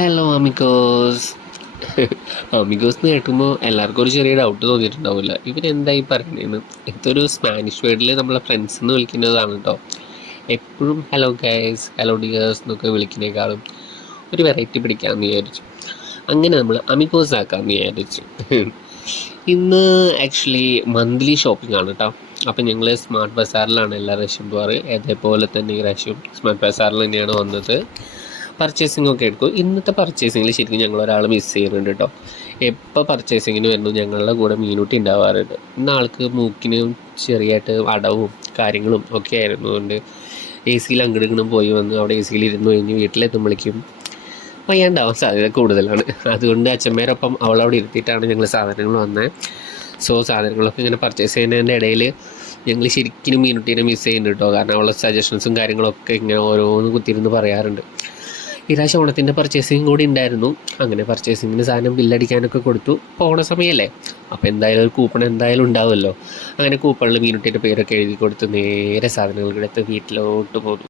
Hello amigos. Amigos എന്ന് കേൾക്കുമ്പോൾ എല്ലാവർക്കും ഒരു ചെറിയ ഡൗട്ട് തോന്നിയിട്ടുണ്ടാവില്ല, ഇവരെന്തായി പറയുന്നതെന്ന്. ഇതൊരു സ്പാനിഷ് വേർഡിൽ നമ്മളെ ഫ്രണ്ട്സ് എന്ന് വിളിക്കുന്നതാണ് കേട്ടോ. എപ്പോഴും ഹലോ ഗൈസ്, ഹലോ ഡിയേഴ്സ് എന്നൊക്കെ വിളിക്കുന്നേക്കാളും ഒരു വെറൈറ്റി പിടിക്കാമെന്ന് വിചാരിച്ചു. അങ്ങനെ നമ്മൾ അമിഗോസ് ആക്കാമെന്ന് വിചാരിച്ചു. ഇന്ന് ആക്ച്വലി മന്ത്ലി ഷോപ്പിംഗ് ആണ് കേട്ടോ. അപ്പം ഞങ്ങൾ സ്മാർട്ട് ബസാറിലാണ് എല്ലാ പ്രാവശ്യം പോകാറ്. അതേപോലെ തന്നെ ഈ പ്രാവശ്യം സ്മാർട്ട് ബസാറിൽ തന്നെയാണ് വന്നത്. പർച്ചേസിംഗ് ഒക്കെ എടുക്കും. ഇന്നത്തെ പർച്ചേസിങ്ങിൽ ശരിക്കും ഞങ്ങൾ ഒരാൾ മിസ് ചെയ്യുന്നുണ്ട് കേട്ടോ. എപ്പോൾ പർച്ചേസിങ്ങിന് വരുന്നു ഞങ്ങളുടെ കൂടെ മീനൂട്ടി ഉണ്ടാവാറുണ്ട്. ഇന്ന് ആൾക്ക് മൂക്കിന് ചെറിയായിട്ട് അടവും കാര്യങ്ങളും ഒക്കെ ആയിരുന്നുകൊണ്ട് എ സിയിൽ അങ്ങോട്ടും പോയി വന്ന് അവിടെ എ സിയിൽ ഇരുന്ന് കഴിഞ്ഞ് വീട്ടിലെത്തുമ്പോഴേക്കും വയ്യാണ്ടാവാൻ സാധ്യത കൂടുതലാണ്. അതുകൊണ്ട് അച്ഛന്മാരൊപ്പം അവളവിടെ ഇരുത്തിയിട്ടാണ് ഞങ്ങൾ സാധനങ്ങൾ വന്നത്. സോ സാധനങ്ങളൊക്കെ ഇങ്ങനെ പർച്ചേസ് ചെയ്യുന്നതിൻ്റെ ഇടയിൽ ഞങ്ങൾ ശരിക്കും മീനുട്ടീനെ മിസ് ചെയ്യുന്നുണ്ട് കേട്ടോ. കാരണം അവളുടെ സജഷൻസും കാര്യങ്ങളൊക്കെ ഇങ്ങനെ ഓരോന്ന് കുത്തിയിരുന്ന് പറയാറുണ്ട്. ഈ പ്രാവശ്യം ഓണത്തിൻ്റെ പർച്ചേസിങ് കൂടി ഉണ്ടായിരുന്നു. അങ്ങനെ പർച്ചേസിങ്ങിന് സാധനം ബില്ലടിക്കാനൊക്കെ കൊടുത്തു. പോണ സമയമല്ലേ, അപ്പോൾ എന്തായാലും ഒരു കൂപ്പൺ എന്തായാലും ഉണ്ടാവുമല്ലോ. അങ്ങനെ കൂപ്പണിൽ മീനുട്ടിയുടെ പേരൊക്കെ എഴുതി കൊടുത്ത് നേരെ സാധനങ്ങൾ എടുത്ത് വീട്ടിലോട്ട് പോന്നു.